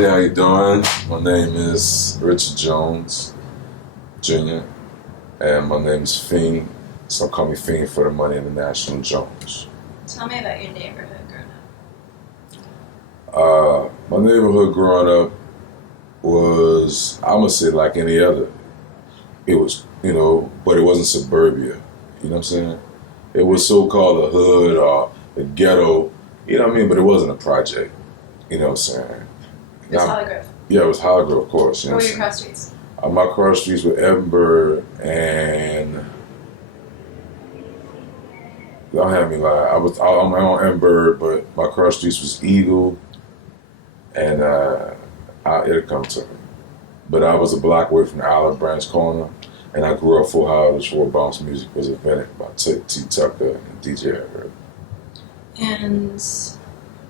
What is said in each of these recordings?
Charlie, how you doing? My name is Richard Jones, Jr., and my name is Fiend, so call me Fiend for the money International Jones. Tell me about your neighborhood growing up. My neighborhood growing up was, I'm going to say like any other. It was, but it wasn't suburbia, you know what I'm saying? It was so-called a hood or a ghetto, you know what I mean? But it wasn't a project, you know what I'm saying? It was Hollygrove. Yeah, it was Hollygrove, of course. Where were your cross streets? My cross streets were Edinburgh and... Don't have me lie. I'm on Edinburgh, but my cross streets was Eagle, and it'll come to me. But I was a block away from the Olive Branch corner, and I grew up full house where bounce music was invented by T.T. Tucker and DJ Cker. And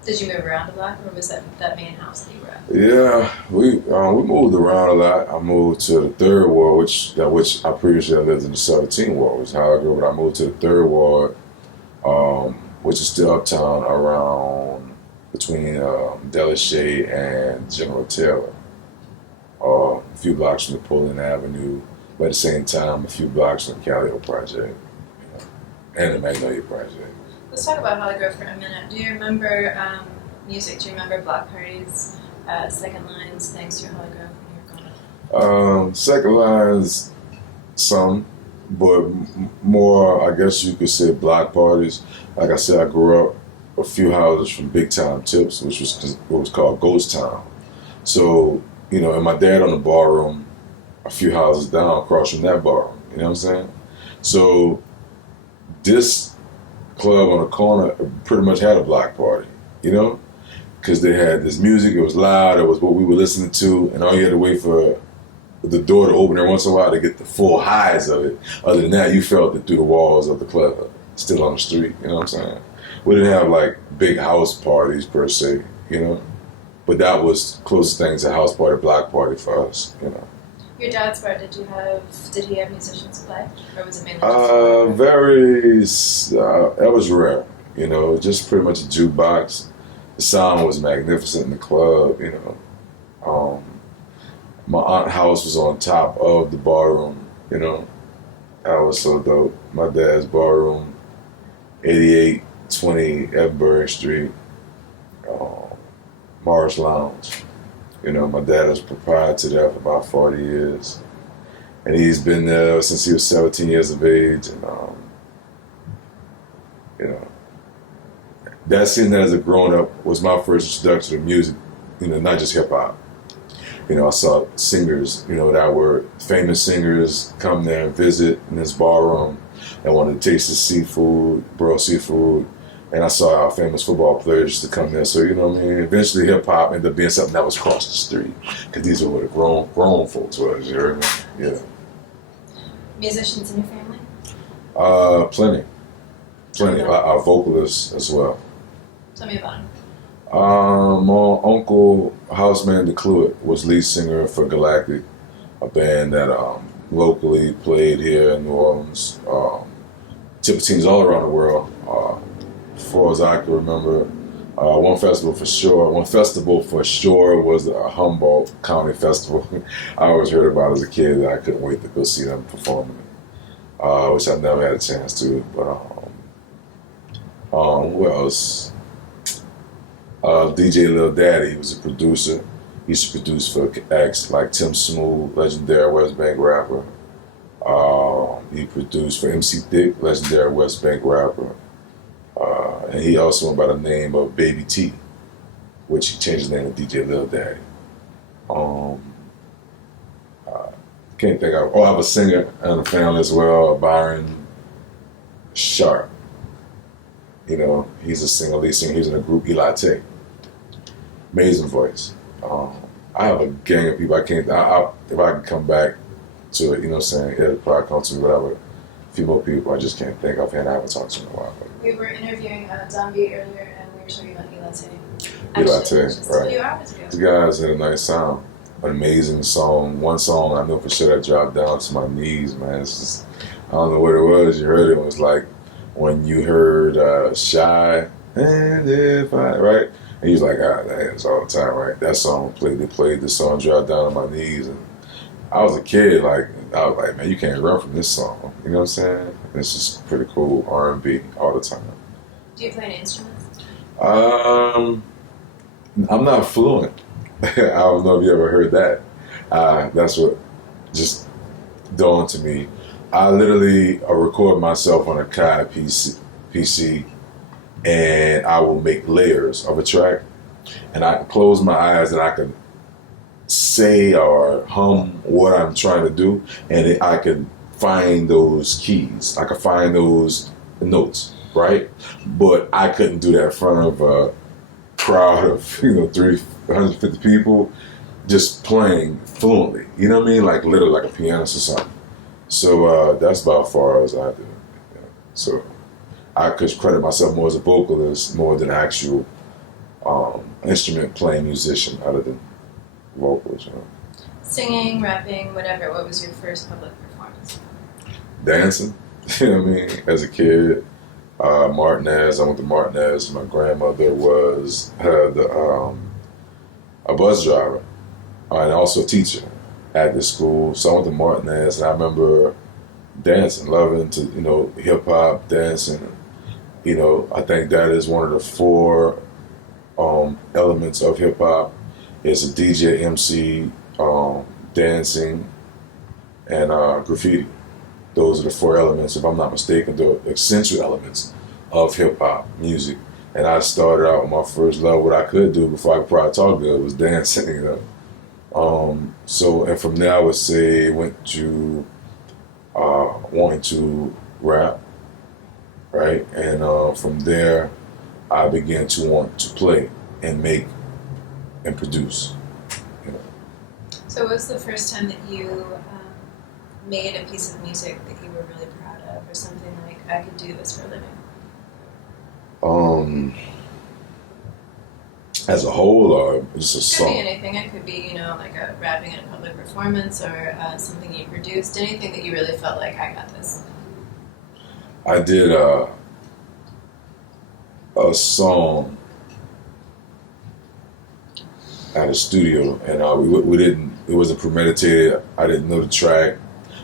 did you move around a lot, or was that main house that you were at? Yeah, we moved around a lot. I moved to the third ward, which I previously lived in the 17th ward, was how I grew up. But I moved to the third ward, which is still uptown, around between Delichet and General Taylor. A few blocks from Napoleon Avenue, but at the same time, a few blocks from the Callio Project, and the Magnolia Project. Let's talk about Hollygrove for a minute. Do you remember music? Do you remember block parties, second lines, things through Hollygrove when you were growing up? Second lines, some, but more, I guess you could say, block parties. Like I said, I grew up a few houses from Big Time Tips, which was what was called Ghost Town. So, and my dad on the barroom, a few houses down across from that barroom, you know what I'm saying? So this club on the corner pretty much had a block party, because they had this music, it was loud, it was what we were listening to, and all you had to wait for the door to open every once in a while to get the full highs of it. Other than that, you felt it through the walls of the club, still on the street, you know what I'm saying? We didn't have like big house parties per se, but that was closest thing to house party, block party for us, Your dad's bar, did he have musicians play, or was it mainly just that was rare, just pretty much a jukebox. The sound was magnificent in the club, my aunt's house was on top of the barroom, that was so dope. My dad's barroom, 8820 Edinburgh Street, Mars Lounge. My dad was proprietor there for about 40 years. And he's been there since he was 17 years of age. And, that scene as a grown up was my first introduction to music, not just hip hop. I saw singers, that were famous singers come there and visit in this barroom and wanted to taste the seafood, broiled seafood. And I saw our famous football players to come there. So, eventually hip hop ended up being something that was across the street. Because these were where the grown folks was, you heard me? Yeah. Musicians in your family? Plenty. Our vocalists as well. Tell me about them. My uncle, Houseman DeCluet, was lead singer for Galactic, a band that locally played here in New Orleans. Tip teams all around the world. As far as I can remember, one festival for sure was the Humboldt County Festival. I always heard about it as a kid, and I couldn't wait to go see them performing it, which I never had a chance to. But who else? DJ Lil Daddy was a producer. He used to produce for acts like Tim Smooth, legendary West Bank rapper. He produced for MC Thick, legendary West Bank rapper. And he also went by the name of Baby T, which he changed his name to DJ Lil Daddy. Can't think of. I have a singer in the family as well, Byron Sharp. He's a singer, lead singer. He's in a group, Elate. Amazing voice. I have a gang of people. If I can come back to it, it'll probably come to me, whatever. A few more people I just can't think of, and I haven't talked to in a while. We were interviewing Zombie earlier, and we were talking about Elate. Elate, right. 2 hours ago. The guys had a nice sound. An amazing song. One song I know for sure that dropped down to my knees, man. It's just, I don't know what it was. You heard it. It was like when you heard Shy, and if I, right? And he was like, ah, that's all the time, right? That song they played the song Drop Down on My Knees. And I was a kid, like, I was like, man, you can't run from this song. You know what I'm saying? And it's just pretty cool R&B all the time. Do you play any instruments? I'm not fluent. I don't know if you ever heard that. That's what just dawned to me. I literally record myself on a CAD PC, and I will make layers of a track, and I can close my eyes and I can say or hum what I'm trying to do, and I can find those keys. I can find those notes, right? But I couldn't do that in front of a crowd of 350 people just playing fluently. You know what I mean? Like literally like a pianist or something. So that's about as far as I do. Yeah. So I could credit myself more as a vocalist more than actual instrument playing musician other than vocals. Singing, rapping, whatever. What was your first public performance? Dancing. You know what I mean? As a kid, Martinez. I went to Martinez. My grandmother had a bus driver and also a teacher at the school. So I went to Martinez, and I remember dancing, loving to hip hop, dancing. I think that is one of the four elements of hip hop. It's a DJ, MC, dancing, and graffiti. Those are the four elements, if I'm not mistaken, the essential elements of hip hop music. And I started out with my first love. What I could do before I could probably talk good was dancing. And from there, I would say went to wanting to rap, right? And from there, I began to want to play and make and produce. So what was the first time that you made a piece of music that you were really proud of, or something like, I could do this for a living? As a whole, or just a song? It could be anything. It could be, like a rapping in a public performance, or something you produced. Anything that you really felt like, I got this. I did a song at a studio, and we didn't. It wasn't premeditated. I didn't know the track.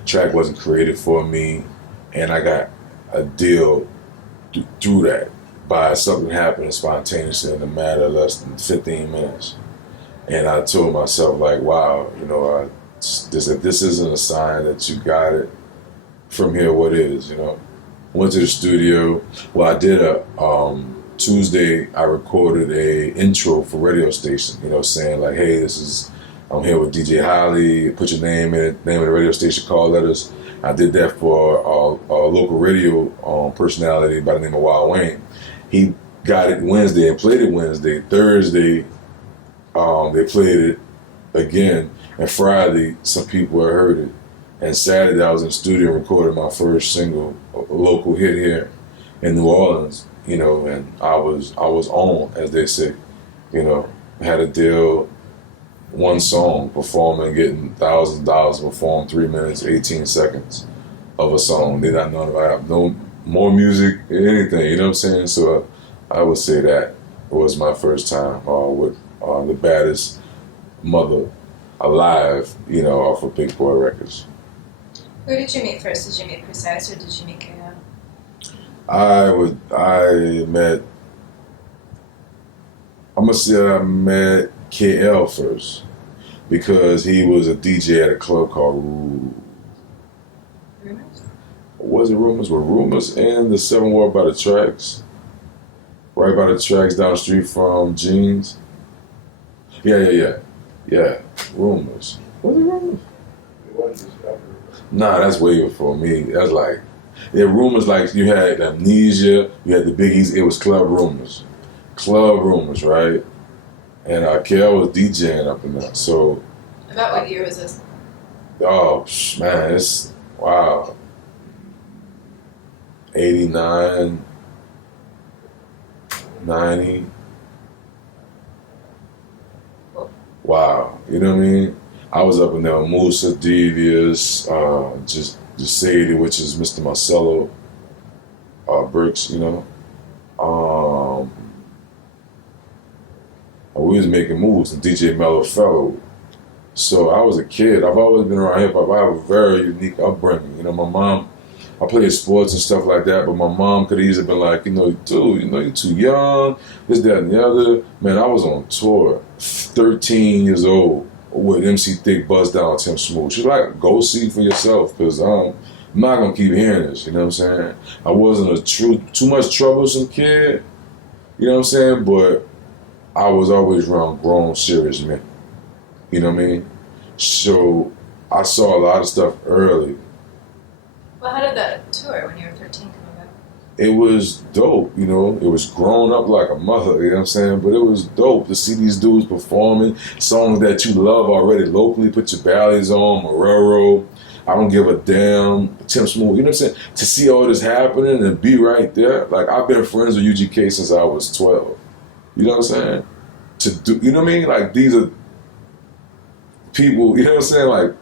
Track wasn't created for me, and I got a deal through that by something happening spontaneously in a matter of less than 15 minutes. And I told myself, like, wow, this isn't a sign that you got it. From here, what is, Went to the studio. Well, I did Tuesday, I recorded a intro for radio station, saying like, hey, I'm here with DJ Holly, put your name in it, name of the radio station, call letters. I did that for a local radio personality by the name of Lil Wayne. He got it Wednesday and played it Wednesday. Thursday, they played it again. And Friday, some people had heard it. And Saturday, I was in the studio and recorded my first single, a local hit here in New Orleans, and I was on, as they say, had a deal, one song, performing, getting $1,000 to perform 3 minutes, 18 seconds of a song. They not know if I have no more music, anything, you know what I'm saying? So I would say that was my first time with the baddest mother alive, off of Big Boy Records. Who did you meet first? Did you meet Precise, or did you meet KO? I'm gonna say I met KL first, because he was a DJ at a club called Rumors? Was it Rumors? Were Rumors in the 7 Ward by the tracks? Right by the tracks down the street from Jeans? Yeah. Rumors. Was it Rumors? Nah, that's way before me. That's like, Rumors, like you had Amnesia, you had the Biggies, it was Club Rumors. Club Rumors, right? And KL was DJing up in there. So, about what year was this? Oh, man, it's, wow. 89, 90. Cool. Wow, you know what I mean? I was up in there with Musa, Devious, just Sadie, which is Mr. Marcello, Bricks, We was making moves, and DJ Mello Fellow. So I was a kid. I've always been around hip hop. I have a very unique upbringing. You know, my mom, I played sports and stuff like that, but my mom could easily been like, dude, you're too young, this, that, and the other. Man, I was on tour, 13 years old, with MC Thick, Buzz Down, Tim Smooth. She's like, go see for yourself, because I'm not going to keep hearing this, you know what I'm saying? I wasn't a too much troublesome kid, you know what I'm saying? But I was always around grown, serious men, you know what I mean? So I saw a lot of stuff early. Well, how did that tour when you were 13 come about? It was dope, you know. It was growing up like a mother, you know what I'm saying? But it was dope to see these dudes performing songs that you love already locally. Put Your Ballets On, Marrero, I Don't Give a Damn, Tim Smooth, you know what I'm saying? To see all this happening and be right there. Like, I've been friends with UGK since I was 12. You know what I'm saying? You know what I mean? Like, these are people, you know what I'm saying? Like,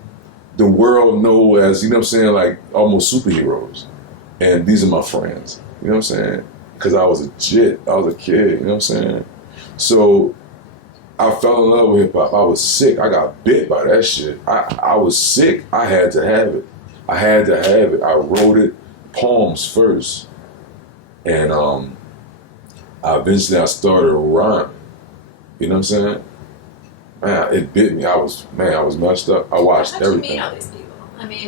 the world know as, you know what I'm saying, like almost superheroes. And these are my friends, you know what I'm saying? Because I was a kid, you know what I'm saying? So I fell in love with hip hop. I was sick. I got bit by that shit. I was sick. I had to have it. I wrote it, poems first. And eventually I started rhyming. You know what I'm saying? Man, it bit me. I was messed up. I watched everything. How'd you meet all these people? I mean,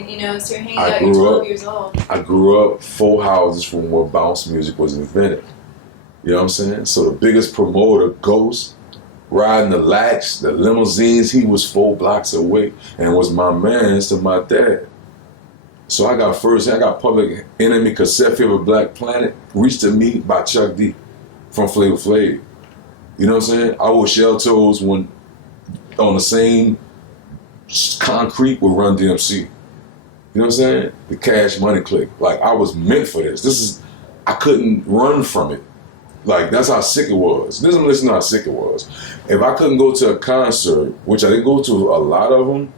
so you're hanging out, you're 12 years old. I grew up 4 houses from where bounce music was invented. You know what I'm saying? So the biggest promoter, Ghost, riding the latch, the limousines, he was 4 blocks away and was my man to my dad. So I got Public Enemy, Cassette Fever, Black Planet, Reached to Me by Chuck D from Flavor Flav. You know what I'm saying? I wore shell toes when on the same concrete with Run DMC. You know what I'm saying? The Cash Money Clique. Like, I was meant for this. I couldn't run from it. Like, that's how sick it was. Listen to how sick it was. If I couldn't go to a concert, which I didn't go to a lot of them,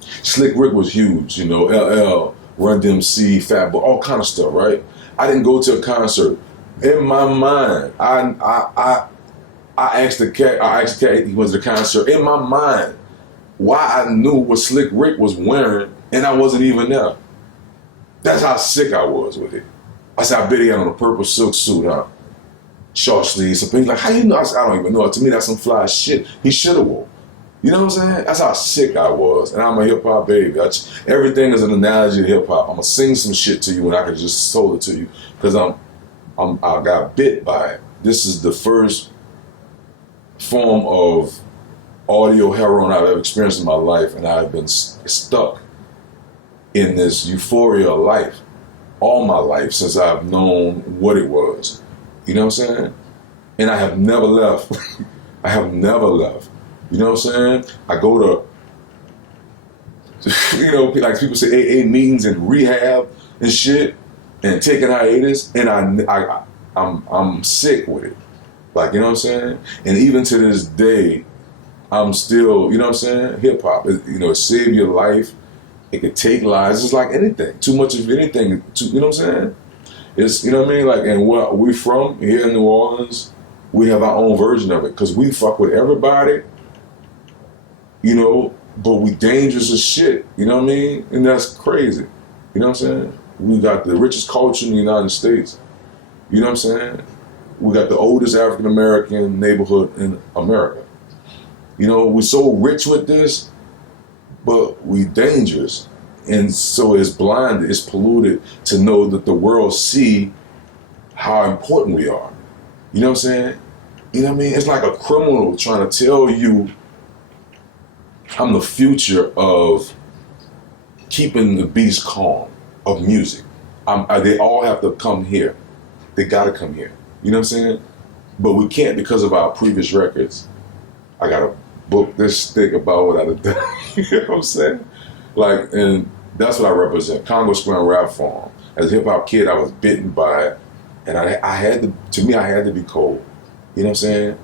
Slick Rick was huge, you know, LL, Run DMC, Fat Boy, all kind of stuff, right? I didn't go to a concert. In my mind, I asked the cat he was at the concert. In my mind, why I knew what Slick Rick was wearing, and I wasn't even there. That's how sick I was with it. I said, I bet he had on a purple silk suit, huh? Short sleeves. So he's like, how you know? I said, I don't even know. To me, that's some fly shit. He should have wore. You know what I'm saying? That's how sick I was. And I'm a hip hop baby. Everything is an analogy to hip hop. I'm gonna sing some shit to you, and I can just sold it to you because I got bit by it. This is the first form of audio heroin I've ever experienced in my life, and I've been stuck in this euphoria of life all my life since I've known what it was. You know what I'm saying? And I have never left. I have never left. You know what I'm saying? I go to, you know, like people say AA meetings and rehab and shit and taking hiatus, and I'm sick with it. Like, you know what I'm saying? And even to this day, I'm still, you know what I'm saying? Hip hop, you know, it saved your life. It could take lives. It's like anything. Too much of anything, you know what I'm saying? It's, you know what I mean? Like, and where we from here in New Orleans, we have our own version of it because we fuck with everybody, you know, but we dangerous as shit, you know what I mean? And that's crazy. You know what I'm saying? We got the richest culture in the United States. You know what I'm saying? We got the oldest African American neighborhood in America. You know, we're so rich with this, but we dangerous. And so it's blinded, it's polluted to know that the world see how important we are. You know what I'm saying? You know what I mean? It's like a criminal trying to tell you I'm the future of keeping the beast calm, of music. They all have to come here. They gotta come here. You know what I'm saying? But we can't because of our previous records. I gotta book this stick about what I've done. You know what I'm saying? Like, and that's what I represent. Congo Square Rap Farm. As a hip hop kid, I was bitten by it, and I had to be cold. You know what I'm saying?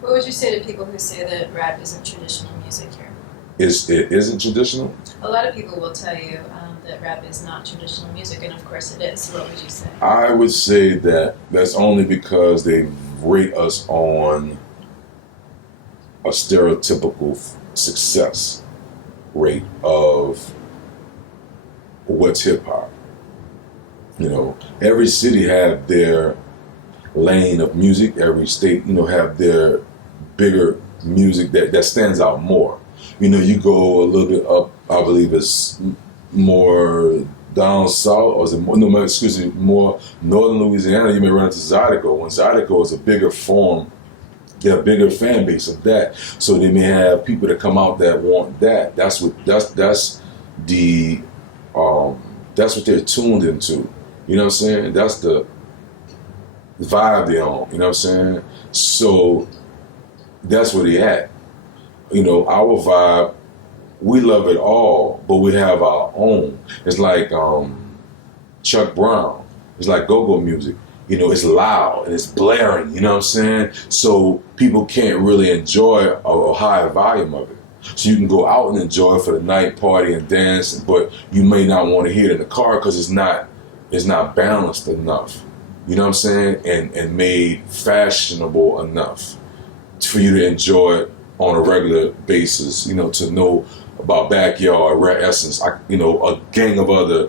What would you say to people who say that rap isn't traditional music here? It isn't traditional? A lot of people will tell you that rap is not traditional music, and of course it is. So what would you say? I would say that that's only because they rate us on a stereotypical success rate of what's hip hop. You know, every city have their lane of music. Every state, have their bigger music that stands out more. You know, you go a little bit up, I believe it's more down south, or is it more, no, excuse me, more northern Louisiana, you may run into Zydeco. When Zydeco is a bigger form, they're a bigger fan base of that. So they may have people that come out that want that. That's what they're tuned into. You know what I'm saying? That's the vibe they're on. You know what I'm saying? So that's where they at. You know, our vibe, we love it all, but we have our own. It's like Chuck Brown. It's like go-go music. You know, it's loud and it's blaring, you know what I'm saying? So people can't really enjoy a high volume of it. So you can go out and enjoy it for the night, party and dance, but you may not want to hear it in the car because it's not balanced enough. You know what I'm saying? And made fashionable enough for you to enjoy it on a regular basis, to know about Backyard, Rare Essence, a gang of other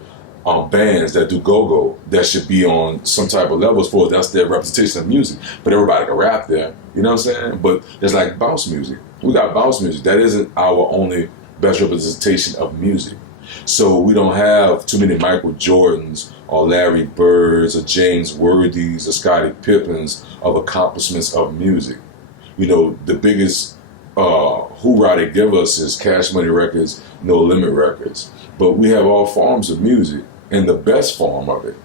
bands that do go-go that should be on some type of levels for that's their representation of music. But everybody can rap there, you know what I'm saying? But there's like bounce music. We got bounce music. That isn't our only best representation of music. So we don't have too many Michael Jordans or Larry Birds or James Worthies or Scottie Pippins of accomplishments of music. You know, the biggest hoorah they give us is Cash Money Records, No Limit Records. But we have all forms of music and the best form of it.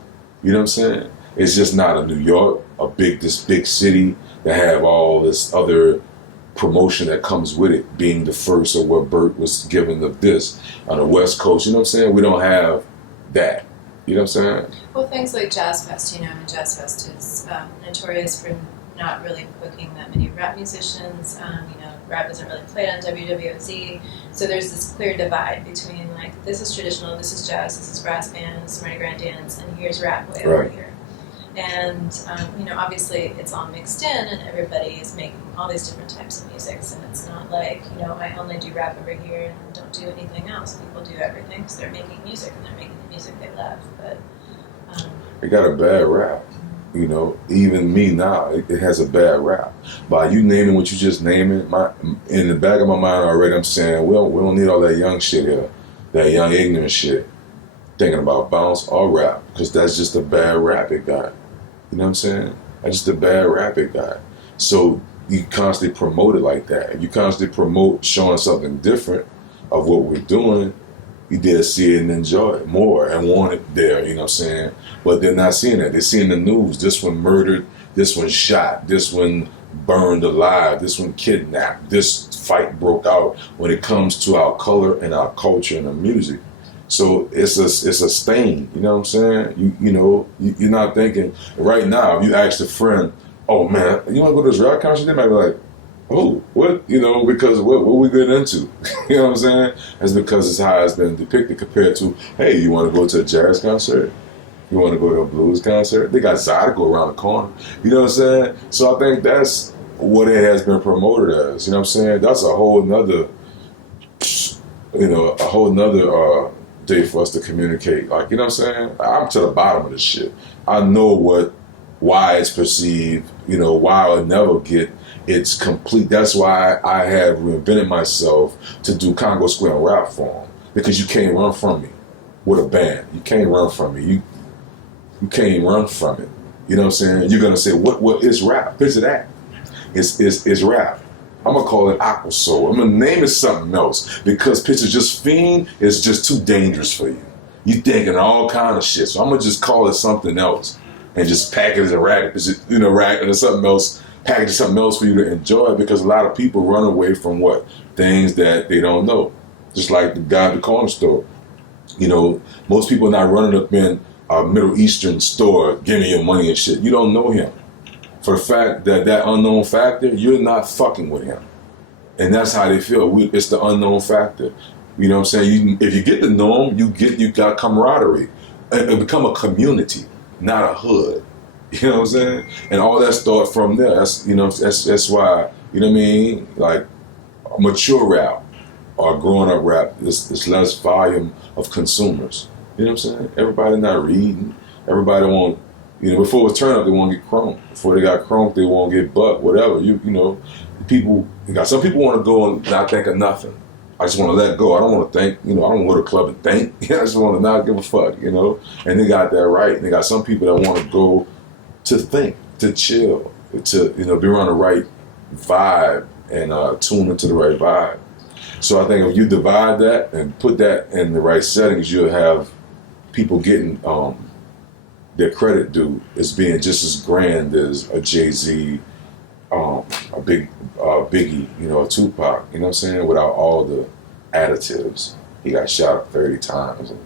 You know what I'm saying? It's just not a New York, this big city that have all this other promotion that comes with it, being the first of what Bert was given of this. On the West Coast, you know what I'm saying? We don't have that. You know what I'm saying? Well, things like Jazz Fest, and Jazz Fest is notorious for not really booking that many rap musicians. Rap isn't really played on WWOZ, so there's this clear divide between like this is traditional, this is jazz, this is brass band, this is Mardi Gras dance, and here's rap way over here. And obviously it's all mixed in, and everybody is making all these different types of music, and it's not like I only do rap over here and don't do anything else. People do everything because they're making music and they're making the music they love. But they got a bad rap. Even me now, it has a bad rap. By you naming what you just naming, in the back of my mind already, I'm saying we don't need all that young shit here, that young ignorant shit, thinking about bounce or rap, because that's just a bad rap it got. You know what I'm saying? That's just a bad rap it got. So you constantly promote it like that. If you constantly promote showing something different of what we're doing, you dare see it and enjoy it more and want it there, you know what I'm saying? But they're not seeing that. They're seeing the news. This one murdered, this one shot, this one burned alive, this one kidnapped, this fight broke out when it comes to our color and our culture and our music. So it's a stain, you know what I'm saying? You're not thinking, right now, if you ask a friend, oh man, you want to go to this rap concert? They might be like, oh, what? Because what we get into? You know what I'm saying? It's because it's how it's been depicted compared to, hey, you want to go to a jazz concert? You want to go to a blues concert? They got Zydeco around the corner. You know what I'm saying? So I think that's what it has been promoted as. You know what I'm saying? That's a whole nother, day for us to communicate. Like, you know what I'm saying? I'm to the bottom of this shit. I know why it's perceived, why I'll never get it's complete. That's why I have reinvented myself to do Congo Square in rap form, because you can't run from me with a band. You can't run from me. You can't run from it. You know what I'm saying? You're gonna say, what is rap? Picture that. It's rap. I'm gonna call it aqua soul. I'm gonna name it something else, because picture just Fiend is just too dangerous for you. You thinking all kind of shit. So I'm gonna just call it something else and just package it as a rap. Rap or something else. Package something else for you to enjoy, because a lot of people run away from things that they don't know. Just like the guy at the corner store. Most people are not running up in a Middle Eastern store giving you money and shit. You don't know him. For the fact that unknown factor, you're not fucking with him. And that's how they feel. It's the unknown factor. You know what I'm saying? If you get to know him, you got camaraderie. And become a community, not a hood. You know what I'm saying? And all that started from there. That's why, you know what I mean? Like, mature rap or growing up rap, it's less volume of consumers. You know what I'm saying? Everybody not reading. Everybody want, before it was turn up, they want to get chrome. Before they got chrome, they want to get butt, whatever. People, some people want to go and not think of nothing. I just want to let go. I don't want to think, I don't want to go to the club and think. I just want to not give a fuck, And they got that right. And they got some people that want to go to think, to chill, to, be around the right vibe and tune into the right vibe. So I think if you divide that and put that in the right settings, you'll have people getting their credit due as being just as grand as a Jay-Z, a Biggie, a Tupac, you know what I'm saying? Without all the additives. He got shot up 30 times. You know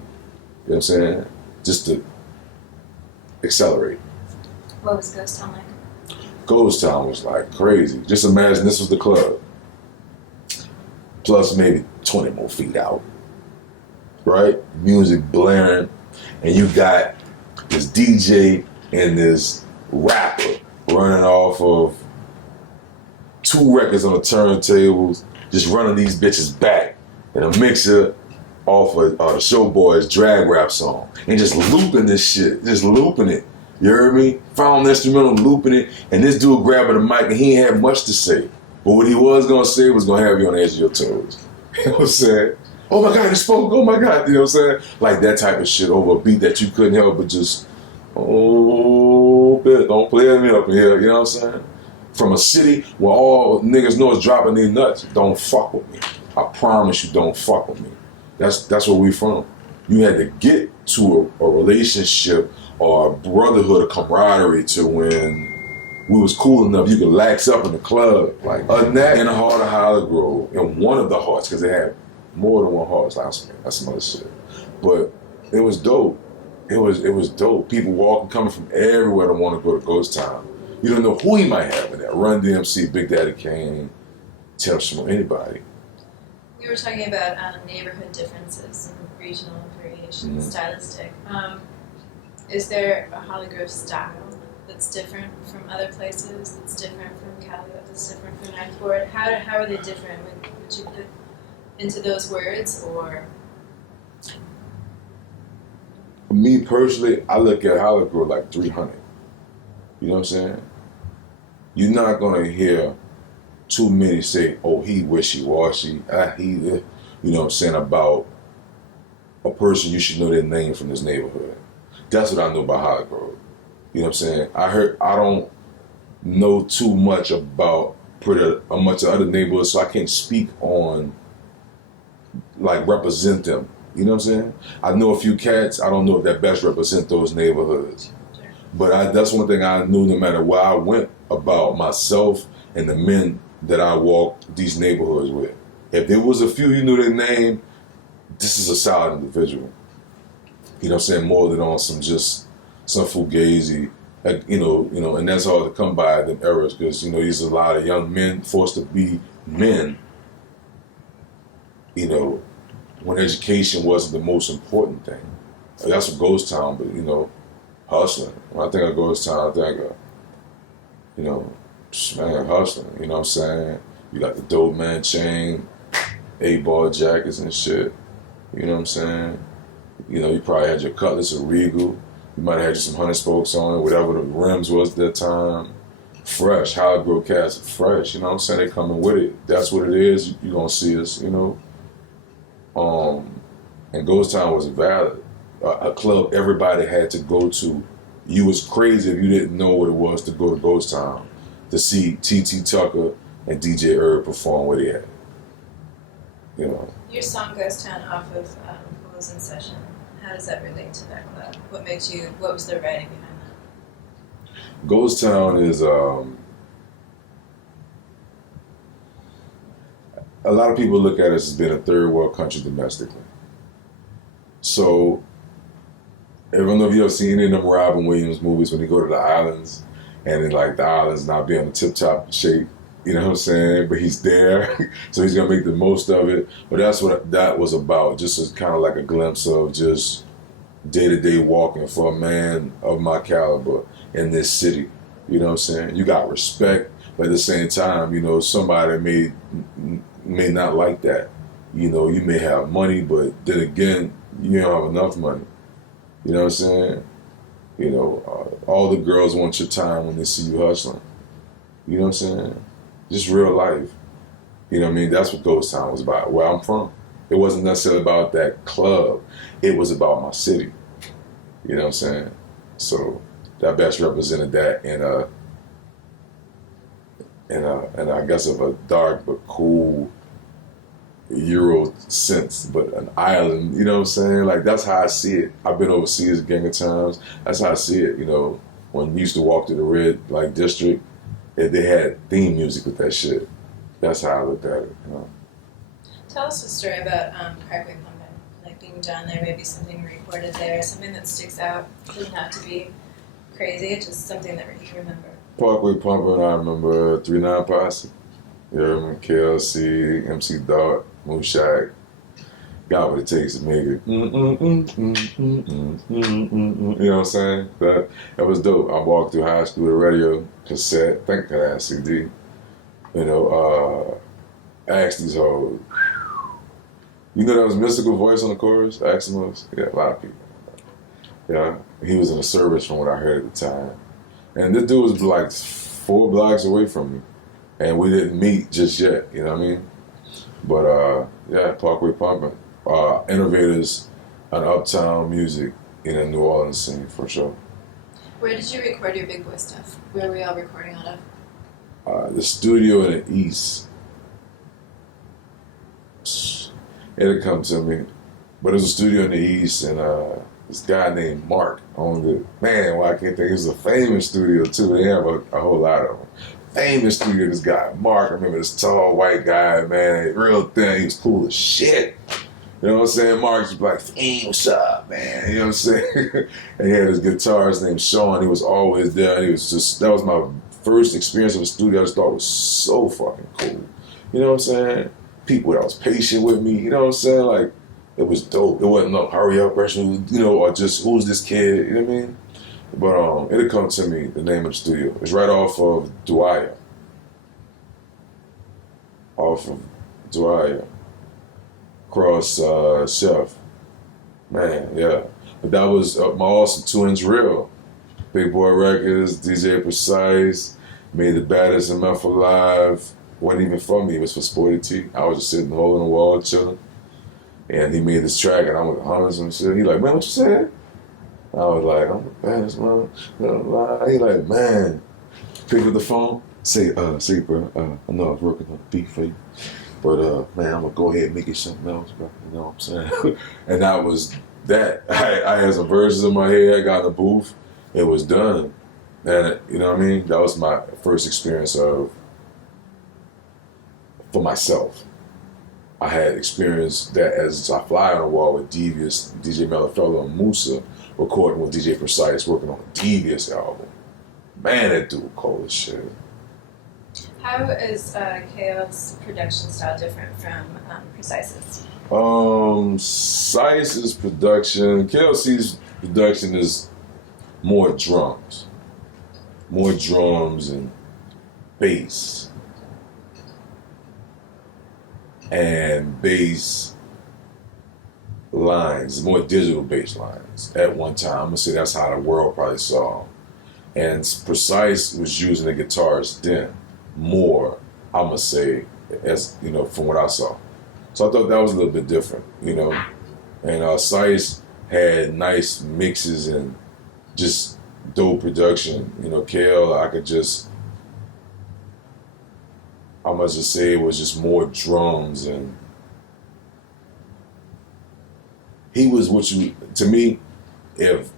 what I'm saying? Just to accelerate. What was Ghost Town like? Ghost Town was like crazy. Just imagine this was the club. Plus maybe 20 more feet out. Right? Music blaring. And you got this DJ and this rapper running off of 2 records on the turntables, just running these bitches back. And a mixer off of the Showboys drag rap song. And just looping this shit. Just looping it. You heard me? Found instrumental, looping it. And this dude grabbing the mic and he ain't had much to say. But what he was going to say was going to have you on the edge of your toes. You know what I'm saying? Oh my God, he spoke. Oh my God. You know what I'm saying? Like that type of shit over a beat that you couldn't help but just, bitch, don't play me up in here. You know what I'm saying? From a city where all niggas know is dropping their nuts. Don't fuck with me. I promise you, don't fuck with me. That's where we from. You had to get to a relationship or a brotherhood, a camaraderie to when we was cool enough you could lax up in the club. Like other than that, in the heart of Hollygrove, in one of the hearts, because they had more than one heart. That's some other shit. But it was dope. It was dope. People walking, coming from everywhere to want to go to Ghost Town. You don't know who he might have in there. Run DMC, Big Daddy Kane, Telstra, anybody. We were talking about neighborhood differences and regional variations, stylistic. Is there a Hollygrove style that's different from other places, that's different from Cali, that's different from Ninth Ward? How are they different? Would you put into those words, or? Me personally, I look at Hollygrove like 300. You know what I'm saying? You're not gonna hear too many say, "Oh, he wishy-washy." You know what I'm saying, about a person. You should know their name from this neighborhood. That's what I know about Hollygrove. You know what I'm saying? I don't know too much about much of other neighborhoods, so I can't speak on, like, represent them. You know what I'm saying? I know a few cats. I don't know if that best represent those neighborhoods. But that's one thing I knew no matter where I went about myself and the men that I walked these neighborhoods with. If there was a few you knew their name, this is a solid individual. You know what I'm saying? More than on some fugazi, and that's hard to come by in them eras because, there's a lot of young men forced to be men, when education wasn't the most important thing. That's what Ghost Town, but, hustling. When I think of Ghost Town, I think of, hustling. You know what I'm saying? You got the dope man chain, 8-ball jackets and shit. You know what I'm saying? You probably had your Cutlass or Regal. You might have had some honey spokes on it, whatever the rims was at that time. Fresh, Hollygrove cats, fresh. You know what I'm saying? They coming with it. That's what it is. You're going to see us, And Ghost Town was valid. A club everybody had to go to. You was crazy if you didn't know what it was to go to Ghost Town to see T.T. Tucker and DJ Herb perform where they at. Your song Ghost Town off of What Was in Session, how does that relate to that club? What was the writing behind that? Ghost Town is, a lot of people look at us as being a third world country domestically. So, I don't know if you ever seen any of them Robin Williams movies when they go to the islands and then like the islands not being in tip-top shape, you know what I'm saying? But he's there, so he's gonna make the most of it. But that's what that was about, just as kind of like a glimpse of just day-to-day walking for a man of my caliber in this city. You know what I'm saying? You got respect, but at the same time, somebody may may not like that. You know, you may have money, but then again, you don't have enough money. You know what I'm saying? You know, all the girls want your time when they see you hustling. You know what I'm saying? Just real life. You know what I mean? That's what Ghost Town was about, where I'm from. It wasn't necessarily about that club. It was about my city. You know what I'm saying? So that best represented that in I guess of a dark but cool Euro sense, but an island, you know what I'm saying? Like, that's how I see it. I've been overseas a gang of times. That's how I see it, you know. When we used to walk through the red light district, they had theme music with that shit. That's how I looked at it, you know. Tell us a story about Parkway Pumping, like being down there, maybe something recorded there, something that sticks out. It doesn't have to be crazy, just something that you remember. Parkway Pumping, I remember 3-9 Posse. You know, KLC, MC Dot, Mooshak. Got what it takes to make it. You know what I'm saying? That was dope. I walked through high school, the radio, cassette, I think I had CD. You know, asked these hoes. You know that was Mystical Voice on the chorus? Aximus? Yeah, a lot of people. Yeah, he was in the service from what I heard at the time. And this dude was like 4 blocks away from me. And we didn't meet just yet, you know what I mean? But yeah, Parkway Pumping. Innovators on uptown music in the New Orleans scene, for sure. Where did you record your big boy stuff? Where were we all recording out of? The studio in the East. It'll come to me. But there's a studio in the East, and this guy named Mark owned it. Man, well, I can't think. It was a famous studio, too. They have a whole lot of them. Famous studio, this guy, Mark. I remember this tall white guy, man, real thin. He was cool as shit. You know what I'm saying? Mark was like, "Hey, what's up, man?" You know what I'm saying? And he had his guitarist named Sean. He was always there. He was just, that was my first experience in the studio. I just thought it was so fucking cool. You know what I'm saying? People that was patient with me. You know what I'm saying? Like, it was dope. It wasn't no hurry up question, you know, or just who's this kid? You know what I mean? But it'll come to me, the name of the studio. It's right off of Dwyer. Across Chef. Man, yeah. But that was my awesome 2-inch reel. Big Boy Records, DJ Precise, made the Baddest M Live. Wasn't even for me, it was for Sporty T. I was just sitting holding the wall, chilling. And he made this track, and I was humming some shit. He like, "Man, what you saying?" I was like, "I'm the baddest, man." He like, "Man." Pick up the phone, say, bro, I know I was working on a beat for you. But, man, I'm going to go ahead and make it something else, bro. You know what I'm saying? And that was that. I had some verses in my head. I got in the booth. It was done. And, you know what I mean? That was my first experience for myself. I had experienced that as I fly on the wall with Devious, DJ Mellofellow, and Musa, recording with DJ Precise, working on a Devious album. Man, that dude cold as shit. How is KL's production style different from Precise's? Sice's production, KLC's production is more drums and bass. And bass lines, more digital bass lines at one time. I'm gonna say that's how the world probably saw them. And Precise was using the guitars then more, I'm gonna say, as you know, from what I saw. So I thought that was a little bit different, you know. And Sice had nice mixes and just dope production. You know, KL, I must just say it was just more drums, and he was to me, if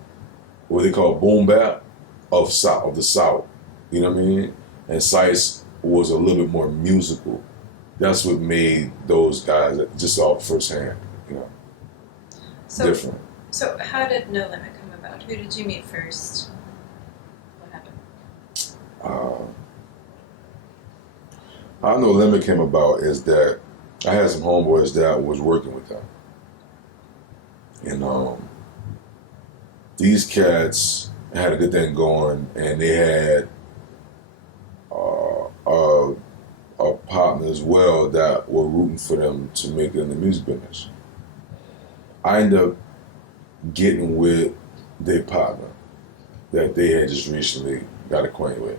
what they call boom bap of the South, you know what I mean? And Sice was a little bit more musical. That's what made those guys just all firsthand, you know, different. So how did No Limit come about? Who did you meet first? What happened? How No Limit came about is that I had some homeboys that was working with them. And these cats had a good thing going, and they had a a partner as well that were rooting for them to make it in the music business. I ended up getting with their partner that they had just recently got acquainted with.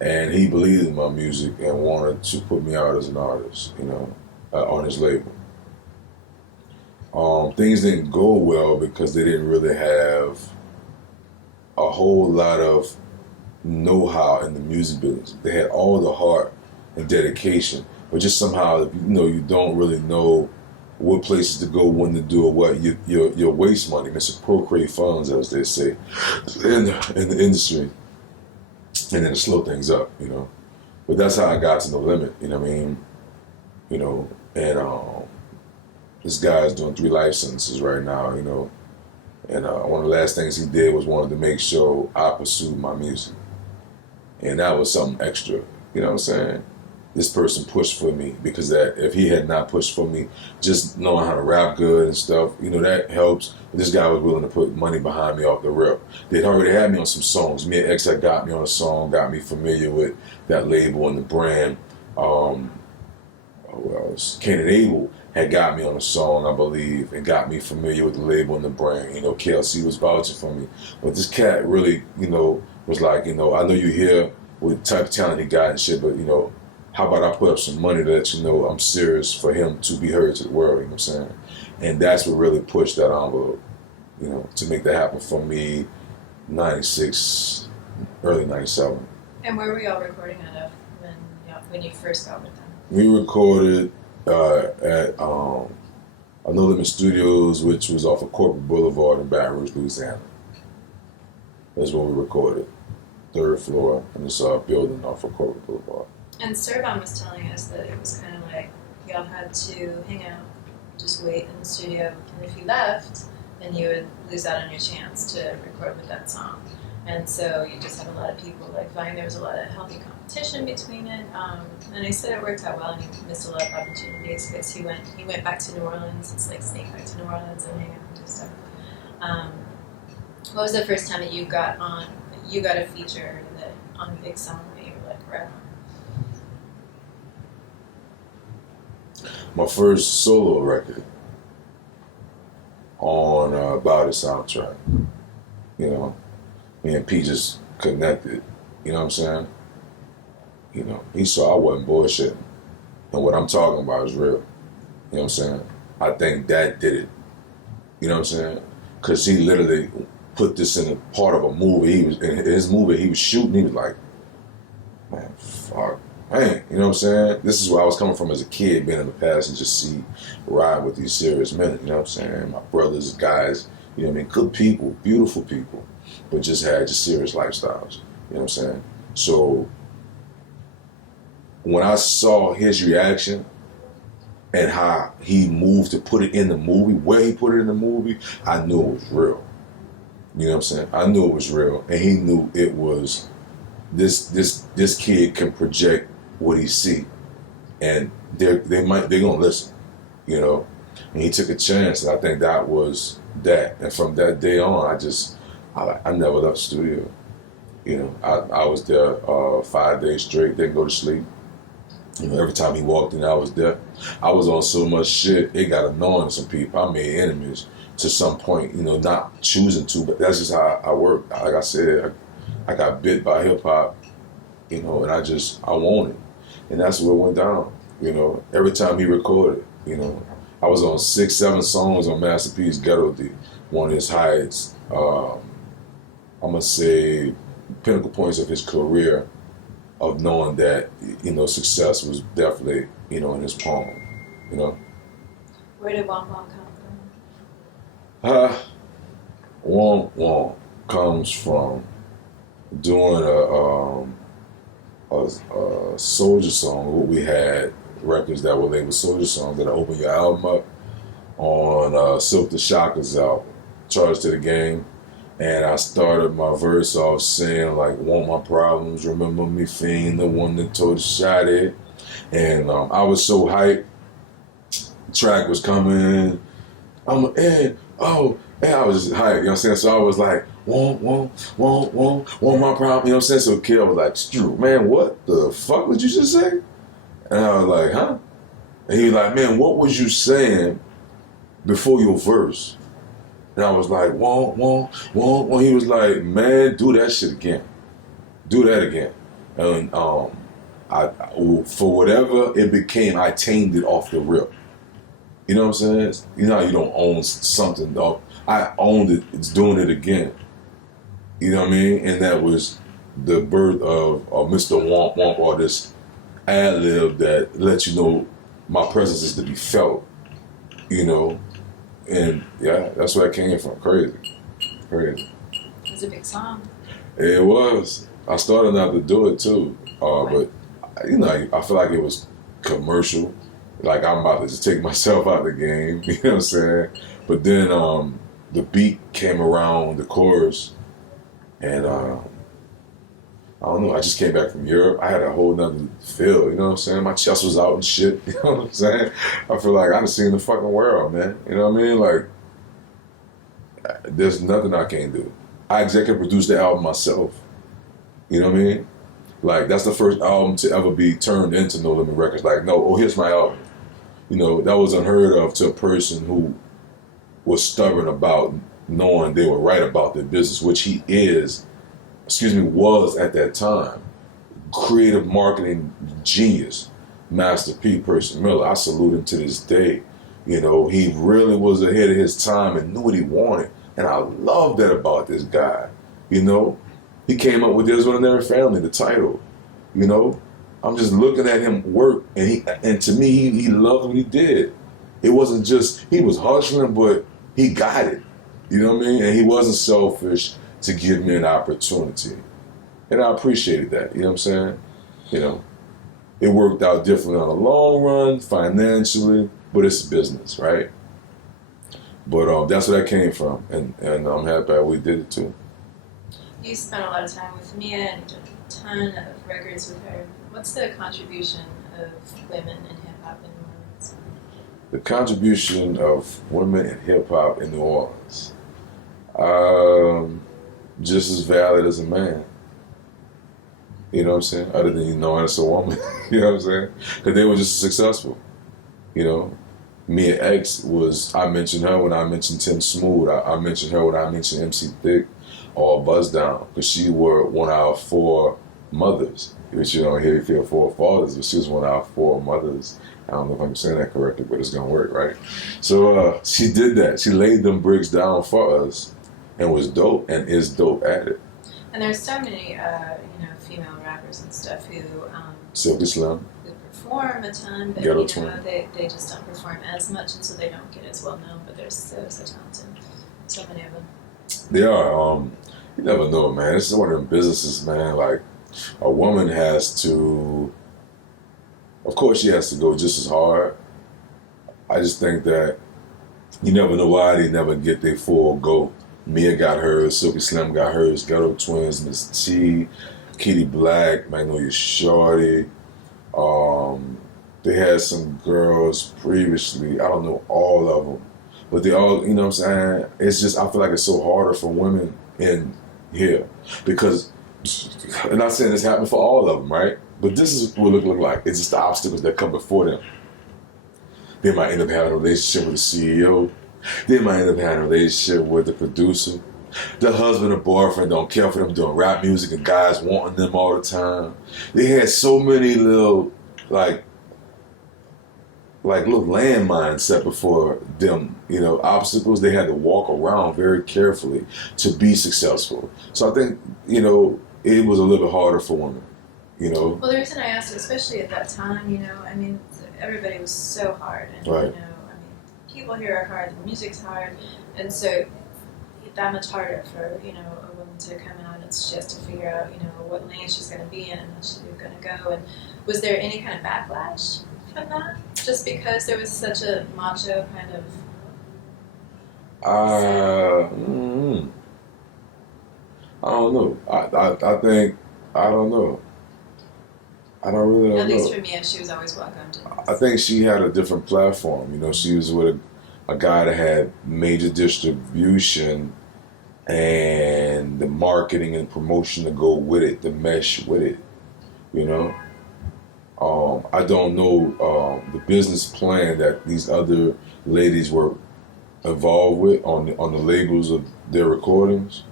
And he believed in my music and wanted to put me out as an artist, on his label. Things didn't go well because they didn't really have a whole lot of know-how in the music business. They had all the heart and dedication, but just somehow, you don't really know what places to go, when to do it, what your waste money, misappropriate funds, as they say, in the industry, and then to slow things up, But that's how I got to No Limit, and this guy's doing 3 life sentences right now, and one of the last things he did was wanted to make sure I pursued my music, and that was something extra, you know what I'm saying? This person pushed for me, because that if he had not pushed for me, just knowing how to rap good and stuff, that helps. But this guy was willing to put money behind me off the rip. They'd already had me on some songs. Me and X had got me on a song, got me familiar with that label and the brand. Who else? Cain and Abel had got me on a song, I believe, and got me familiar with the label and the brand. KLC was vouching for me. But this cat really, was like, I know you're here with the type of talent he got and shit, but, how about I put up some money to let you know I'm serious for him to be heard to the world, you know what I'm saying? And that's what really pushed that envelope, to make that happen for me, 96, early 97. And where were y'all recording out of when you first got with them? We recorded at No Limit Studios, which was off of Corporate Boulevard in Baton Rouge, Louisiana. That's where we recorded, 3rd floor in this building off of Corporate Boulevard. And Serban was telling us that it was kind of like y'all had to hang out, just wait in the studio, and if you left, then you would lose out on your chance to record with that song. And so you just had a lot of people vying. There was a lot of healthy competition between it. And I said it worked out well, and he missed a lot of opportunities because he went back to New Orleans. It's like sneak back to New Orleans and hang out and do stuff. What was the first time that you got a feature on a big song that you were like, right on? My first solo record on Baddest soundtrack. Me and P just connected. You know what I'm saying? He saw I wasn't bullshitting. And what I'm talking about is real. You know what I'm saying? I think that did it. You know what I'm saying? Because he literally put this in a part of a movie. In his movie he was shooting. He was like, man, fuck. Man, you know what I'm saying? This is where I was coming from as a kid, being in the passenger seat, riding with these serious men, you know what I'm saying? My brothers, guys, good people, beautiful people, but just had serious lifestyles, you know what I'm saying? So when I saw his reaction and how he moved to put it in the movie, where he put it in the movie, I knew it was real. You know what I'm saying? I knew it was real, and he knew it was, this kid can project what he see, and they're gonna listen, and he took a chance, and I think that was that. And from that day on, I never left the studio. I was there 5 days straight, didn't go to sleep. Every time he walked in, I was there. I was on so much shit, it got annoying to some people. I made enemies to some point, not choosing to, but that's just how I work. Like I said, I got bit by hip hop, and I want it. And that's what went down, every time he recorded, I was on 6, 7 songs on Master P's Ghetto D, one of his highest, I'm gonna say, pinnacle points of his career, of knowing that, success was definitely, in his palm, Where did Womp Womp come from? Womp Womp comes from doing a soldier song. We had records that were labeled soldier songs that open your album up on Silk the Shocker's album, Charged to the Game. And I started my verse off saying, want my problems, remember me, Fiend, the one that told the shot it. And I was so hyped. The track was coming. I was just hyped, you know what I'm saying? So I was like, want my problem, you know what I'm saying? So Kid was like, man, what the fuck did you just say? And I was like, huh? And he was like, man, what was you saying before your verse? And I was like, won't, won't, won't, won't. He was like, man, do that shit again. Do that again. And for whatever it became, I tamed it off the rip. You know what I'm saying? You know how you don't own something, though. I owned it. It's doing it again. You know what I mean? And that was the birth of Mr. Womp Womp, or this ad lib that lets you know my presence is to be felt. You know, and yeah, that's where I came from. Crazy. It was a big song. It was. I started not to do it too, but you know, I feel like it was commercial. Like I'm about to just take myself out of the game. You know what I'm saying? But then the beat came around, the chorus, and I don't know. I just came back from Europe. I had a whole nother feel. You know what I'm saying? My chest was out and shit. You know what I'm saying? I feel like I done seen the fucking world, man. You know what I mean? Like there's nothing I can't do. I executive produced the album myself. You know what I mean? Like, that's the first album to ever be turned into No Limit Records. Like, no, oh, here's my album. You know, that was unheard of to a person who was stubborn about knowing they were right about their business, which he was at that time. Creative marketing genius, Master P. Percy Miller. I salute him to this day. You know, he really was ahead of his time and knew what he wanted. And I love that about this guy. You know, he came up with There's One in Every Family, the title. You know, I'm just looking at him work, and to me, he loved what he did. It wasn't just, he was hustling, but he got it. You know what I mean? And he wasn't selfish to give me an opportunity. And I appreciated that. You know what I'm saying? You know, it worked out differently on the long run, financially, but it's business, right? But that's where that came from, and I'm happy we did it too. You spent a lot of time with Mia and you did a ton of records with her. What's the contribution of women in hip-hop in New Orleans? The contribution of women in hip-hop in New Orleans, just as valid as a man. You know what I'm saying? Other than you knowing it's a woman. You know what I'm saying? Because they were just successful. You know? Mia X was, I mentioned her when I mentioned Tim Smooth. I mentioned her when I mentioned MC Thick or Buzz Down, because she were one of our four mothers. Which you don't hear 4 fathers, but she was one of our 4 mothers. I don't know if I'm saying that correctly, but it's gonna work, right? So she did that. She laid them bricks down for us, and was dope, and is dope at it. And there's so many, female rappers and stuff who Silky Slim. who perform a ton, but Ghetto you Twin. know, they just don't perform as much, and so they don't get as well known. But they're so talented. So many of them. They are. You never know, man. This is one of them businesses, man. Like, a woman has to, of course, she has to go just as hard. I just think that you never know why they never get their full go. Mia got hers, Silky Slim got hers, Ghetto Twins, Miss T, Kitty Black, Magnolia Shorty. They had some girls previously, I don't know all of them, but they all, you know what I'm saying? It's just, I feel like it's so harder for women in here because, I'm not saying this happened for all of them, right? But this is what it look like. It's just the obstacles that come before them. They might end up having a relationship with the CEO. They might end up having a relationship with the producer. The husband or boyfriend don't care for them doing rap music and guys wanting them all the time. They had so many little, like little landmines set before them, you know, obstacles they had to walk around very carefully to be successful. So I think, you know, it was a little bit harder for women, you know. Well, the reason I asked, especially at that time, you know, I mean, everybody was so hard, and Right. you know, I mean, people here are hard, the music's hard, and so that much harder for, you know, a woman to come out and she has to figure out, you know, what lane she's going to be in and how she's going to go. And was there any kind of backlash from that? Just because there was such a macho kind of. I don't know. I think I don't know. I don't really know. At least for me, she was always welcomed. I think she had a different platform. You know, she was with a guy that had major distribution and the marketing and promotion to go with it, the mesh with it. You know, I don't know the business plan that these other ladies were involved with on the labels of their recordings,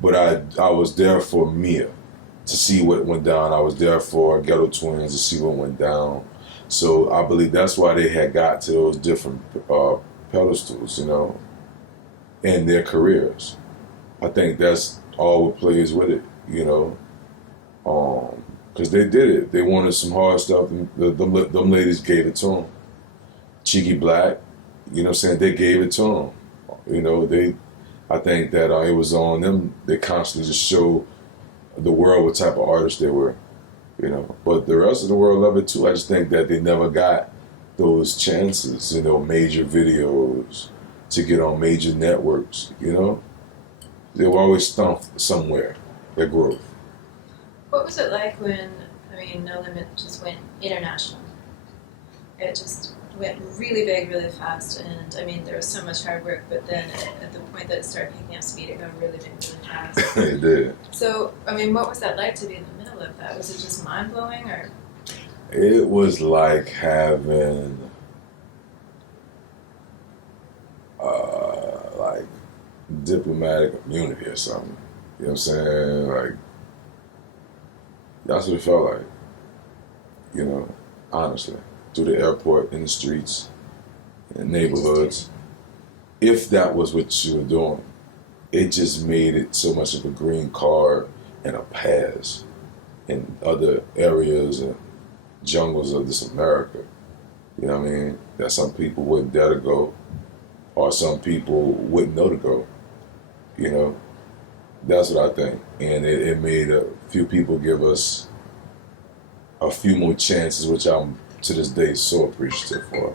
but I was there for Mia to see what went down. I was there for Ghetto Twins to see what went down. So I believe that's why they had got to those different pedestals, you know, in their careers. I think that's all what plays with it, you know, because they did it. They wanted some hard stuff, and them ladies gave it to them. Cheeky Black, you know what I'm saying, they gave it to them. You know, I think that it was on them. They constantly just show the world what type of artists they were, you know. But the rest of the world loved it too. I just think that they never got those chances, you know, major videos to get on major networks, you know. They were always stumped somewhere, their growth. What was it like when, I mean, No Limit just went international? It just went really big, really fast, and I mean, there was so much hard work, but then at the point that it started picking up speed, it got really big, really fast. It did. So, I mean, what was that like to be in the middle of that? Was it just mind-blowing, or? It was like having, like, diplomatic immunity or something. You know what I'm saying? Like, that's what it felt like. You know, honestly. Through the airport, in the streets, in the neighborhoods. If that was what you were doing, it just made it so much of a green card and a pass in other areas and jungles of this America. You know what I mean? That some people wouldn't dare to go, or some people wouldn't know to go. You know? That's what I think. And it made a few people give us a few more chances, which I'm to this day so appreciative for.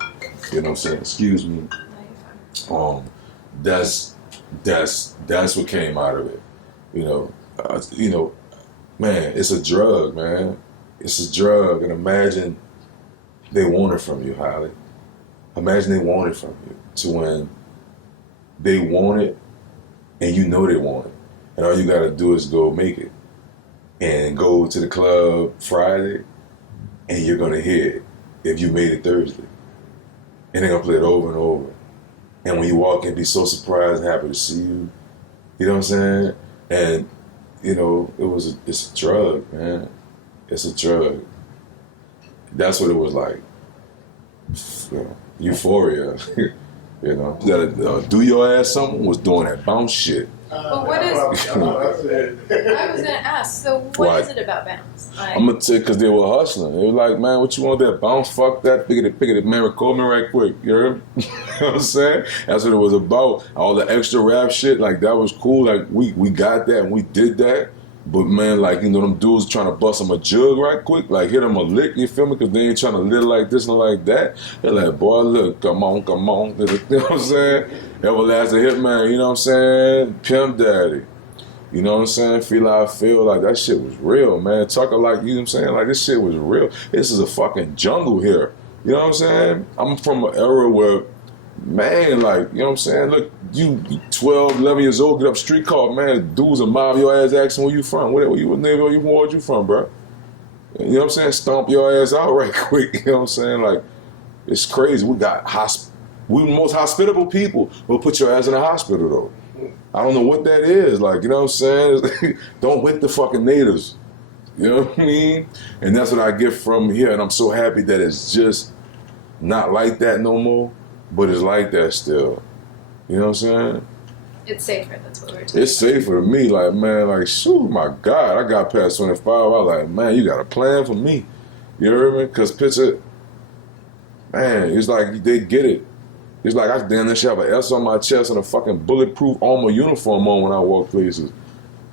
You know what I'm saying? Excuse me. That's what came out of it. You know, man, it's a drug, man. It's a drug, and imagine they want it from you, Holly. Imagine they want it from you, to when they want it, and you know they want it, and all you gotta do is go make it, and go to the club Friday, and you're gonna hear it. If you made it Thursday, and they're gonna play it over and over, and when you walk in, be so surprised, and happy to see you. You know what I'm saying? And you know, it's a drug, man. It's a drug. That's what it was like. You know, euphoria. You know, you gotta do your ass. Something was doing that bounce shit. Well, what is? I was gonna ask. So, what is it about bounce? Like, I'm gonna tell you, because they were hustling. They were like, man, what you want that bounce? Fuck that. Pick it, man. Record me right quick. You heard me? You know what I'm saying? That's what it was about. All the extra rap shit, like that was cool. Like we got that and we did that. But man, like, you know, them dudes trying to bust them a jug right quick, like hit them a lick, you feel me? Because they ain't trying to live like this and like that. They're like, boy, look, come on. You know what I'm saying? Everlasting Hitman, you know what I'm saying? Pimp Daddy. You know what I'm saying? Feel how I feel. Like, that shit was real, man. Talking like, you know what I'm saying? Like, this shit was real. This is a fucking jungle here. You know what I'm saying? I'm from an era where, man, like, you know what I'm saying? Look, you 12, 11 years old, get up street car, man, dudes will mob your ass asking where you from. Where you from, bro? You know what I'm saying? Stomp your ass out right quick. You know what I'm saying? Like, it's crazy. We the most hospitable people. We'll put your ass in a hospital, though. I don't know what that is. Like, you know what I'm saying? Don't whip the fucking natives. You know what I mean? And that's what I get from here. And I'm so happy that it's just not like that no more. But it's like that still. You know what I'm saying? It's safer, that's what we're talking It's safer to me. Like, man, like, shoot, my God. I got past 25. I was like, man, you got a plan for me. You heard me? Because picture, man, it's like they get it. It's like I damn near should have an S on my chest and a fucking bulletproof armor uniform on when I walk places.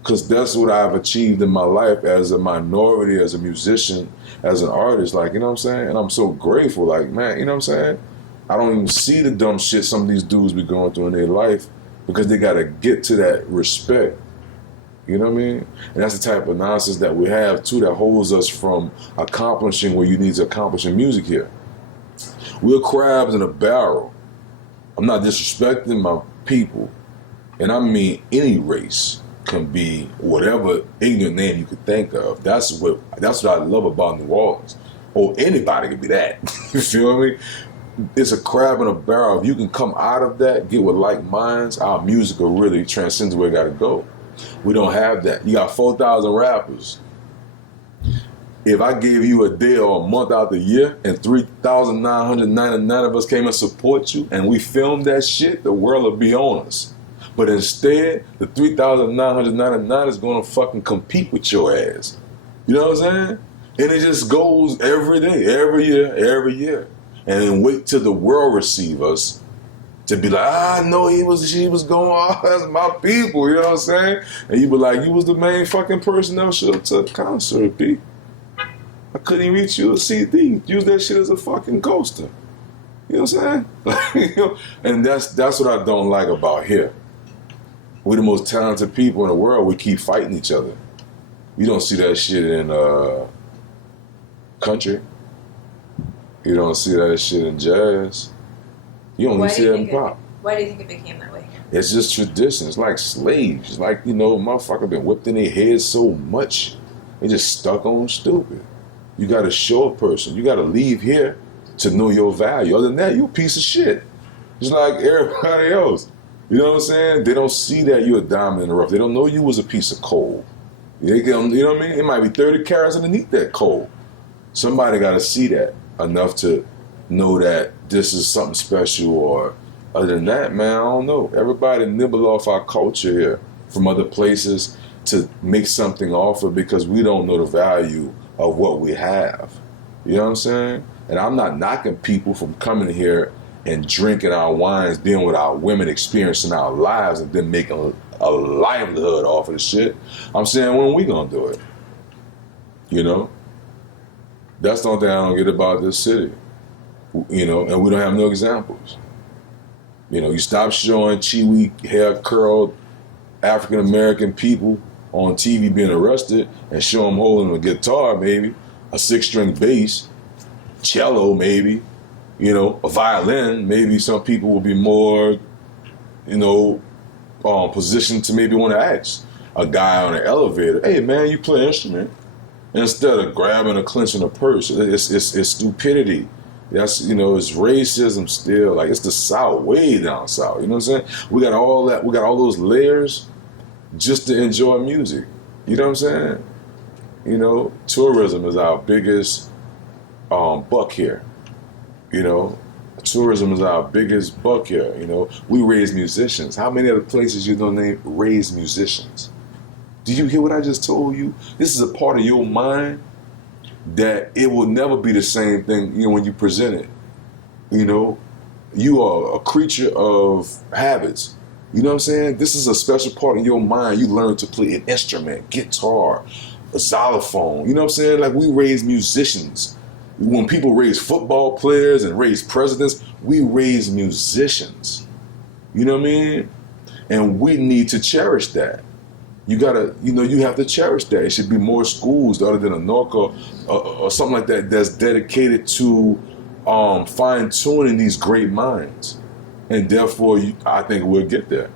Because that's what I've achieved in my life as a minority, as a musician, as an artist. Like, you know what I'm saying? And I'm so grateful. Like, man, you know what I'm saying? I don't even see the dumb shit some of these dudes be going through in their life because they got to get to that respect. You know what I mean? And that's the type of nonsense that we have, too, that holds us from accomplishing what you need to accomplish in music here. We're crabs in a barrel. I'm not disrespecting my people. And I mean any race can be whatever ignorant name you could think of. That's what I love about New Orleans. Or anybody could be that. You feel me? It's a crab in a barrel. If you can come out of that, get with like minds, our music will really transcend where it got to go. We don't have that. You got 4,000 rappers. If I gave you a day or a month out the year and 3,999 of us came and support you and we filmed that shit, the world would be on us. But instead, the 3,999 is going to fucking compete with your ass. You know what I'm saying? And it just goes every day, every year. And then wait till the world receive us to be like, I know she was going, oh, that's my people, you know what I'm saying? And you be like, you was the main fucking person that should have took the concert, B. I couldn't even reach you a CD. Use that shit as a fucking coaster. You know what I'm saying? You know? And that's what I don't like about here. We're the most talented people in the world. We keep fighting each other. You don't see that shit in country. You don't see that shit in jazz. You only see that in pop. Why do you think it became that way? It's just tradition. It's like slaves. It's like, motherfucker been whipped in their head so much. They just stuck on stupid. You got to show a person. You got to leave here to know your value. Other than that, you a piece of shit. Just like everybody else. You know what I'm saying? They don't see that you're a diamond in the rough. They don't know you was a piece of coal. You know what I mean? It might be 30 carats underneath that coal. Somebody got to see that enough to know that this is something special, or other than that, man, I don't know. Everybody nibble off our culture here from other places to make something off of because we don't know the value of what we have. You know what I'm saying? And I'm not knocking people from coming here and drinking our wines, dealing with our women, experiencing our lives, and then making a livelihood off of the shit. I'm saying, when we gonna do it? You know? That's the only thing I don't get about this city. And we don't have no examples. You stop showing chiwi, hair curled African American people on TV being arrested and show them holding a guitar, maybe, a 6-string bass, cello, maybe, a violin. Maybe some people will be more, positioned to maybe want to ask a guy on an elevator, hey man, you play an instrument? Instead of grabbing or clenching a purse. It's stupidity. That's, it's racism still. Like, it's the South, way down South. You know what I'm saying? We got all that. We got all those layers just to enjoy music. You know what I'm saying? Tourism is our biggest buck here. Tourism is our biggest buck here. We raise musicians. How many other places you don't name raise musicians? Did you hear what I just told you? This is a part of your mind that it will never be the same thing, when you present it. You are a creature of habits. You know what I'm saying? This is a special part of your mind. You learn to play an instrument, guitar, a xylophone. You know what I'm saying? Like, we raise musicians. When people raise football players and raise presidents, we raise musicians. You know what I mean? And we need to cherish that. You gotta, you have to cherish that. It should be more schools other than a NORCA or something like that that's dedicated to fine-tuning these great minds. And therefore, I think we'll get there.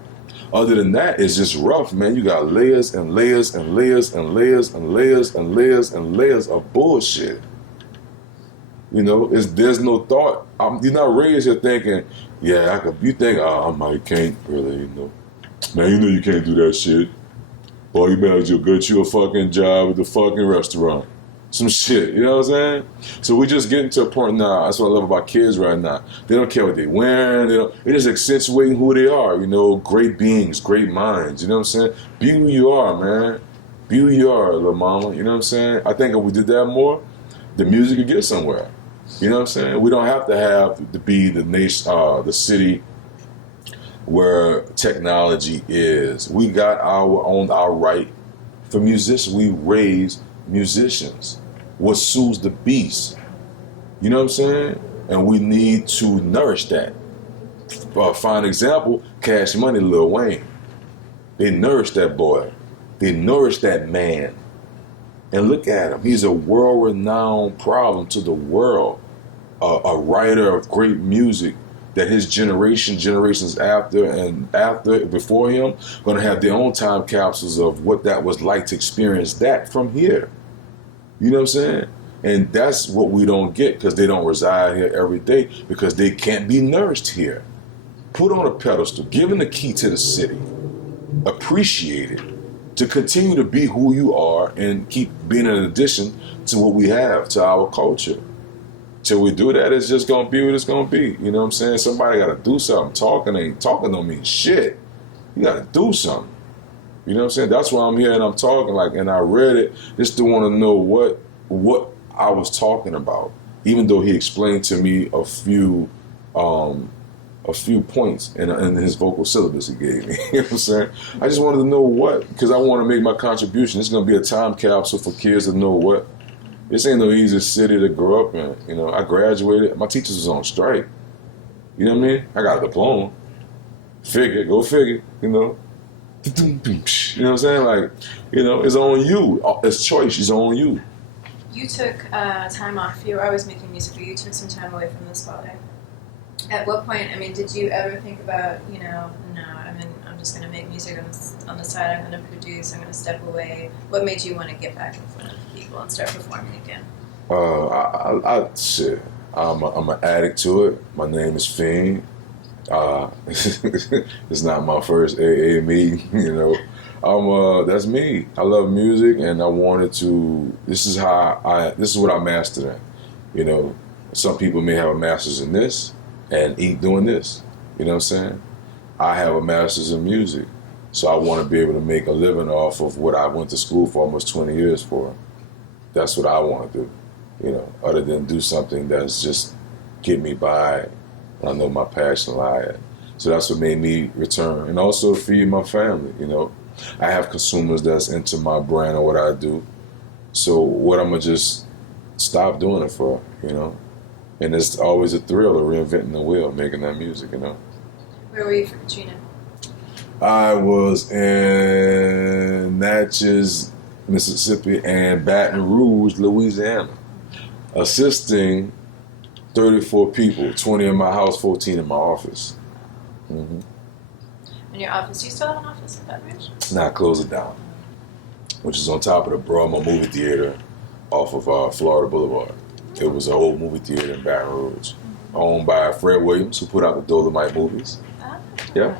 Other than that, it's just rough, man. You got layers and layers and layers and layers and layers and layers and layers of bullshit. There's no thought. You're not raised here thinking, yeah, I could. You think, I might can't really, Man, you can't do that shit. Or you better get you a fucking job at the fucking restaurant. Some shit, you know what I'm saying? So we just getting to a point now. That's what I love about kids right now. They don't care what they wearing. They're just accentuating who they are. Great beings, great minds. You know what I'm saying? Be who you are, man. Be who you are, little mama. You know what I'm saying? I think if we did that more, the music could get somewhere. You know what I'm saying? We don't have to be the nation, the city where technology is. We got our right for musicians. We raise musicians. What soothes the beast? You know what I'm saying? And we need to nourish that. Fine example, Cash Money, Lil Wayne. They nourished that boy. They nourished that man. And look at him. He's a world-renowned problem to the world. A writer of great music that his generations before him, going to have their own time capsules of what that was like to experience that from here. You know what I'm saying? And that's what we don't get because they don't reside here every day because they can't be nourished here. Put on a pedestal, given the key to the city, appreciate it, to continue to be who you are and keep being an addition to what we have, to our culture. Till we do that, it's just gonna be what it's gonna be. You know what I'm saying? Somebody gotta do something. Talking don't mean shit. You gotta do something. You know what I'm saying? That's why I'm here and I'm talking, like, and I read it just to want to know what I was talking about. Even though he explained to me a few points in his vocal syllabus he gave me. You know what I'm saying? I just wanted to know what, because I want to make my contribution. It's gonna be a time capsule for kids to know what. This ain't no easy city to grow up in. You know, I graduated. My teachers was on strike. You know what I mean? I got a diploma. Go figure. You know. You know what I'm saying? Like, you know, it's on you. It's choice. It's on you. You took time off. You were always making music, but you took some time away from the spotlight. At what point, I mean, did you ever think about, you know, no, I'm just going to make music on the side, I'm going to produce, I'm going to step away. What made you want to get back in front of people and start performing again? Shit. I'm an addict to it. My name is Fiend. It's not my first AA meeting, you know. That's me. I love music, and I wanted to. This is what I mastered in. You know, some people may have a master's in this and eat doing this. You know what I'm saying? I have a master's in music, so I want to be able to make a living off of what I went to school for almost 20 years for. That's what I want to do. You know, other than do something that's just get me by. I know my passion lie at. So that's what made me return. And also feed my family, you know. I have consumers that's into my brand or what I do. So what I'm going to just stop doing it for, you know. And it's always a thrill of reinventing the wheel, making that music, you know. Where were you for Katrina? I was in Natchez, Mississippi, and Baton Rouge, Louisiana, assisting 34 people, 20 in my house, 14 in my office. Mm-hmm. In your office, do you still have an office in Baton Rouge? Now I close it down, which is on top of the Broadmoor movie theater off of Florida Boulevard. It was an old movie theater in Baton Rouge, owned by Fred Williams, who put out the Dolomite movies. Yeah.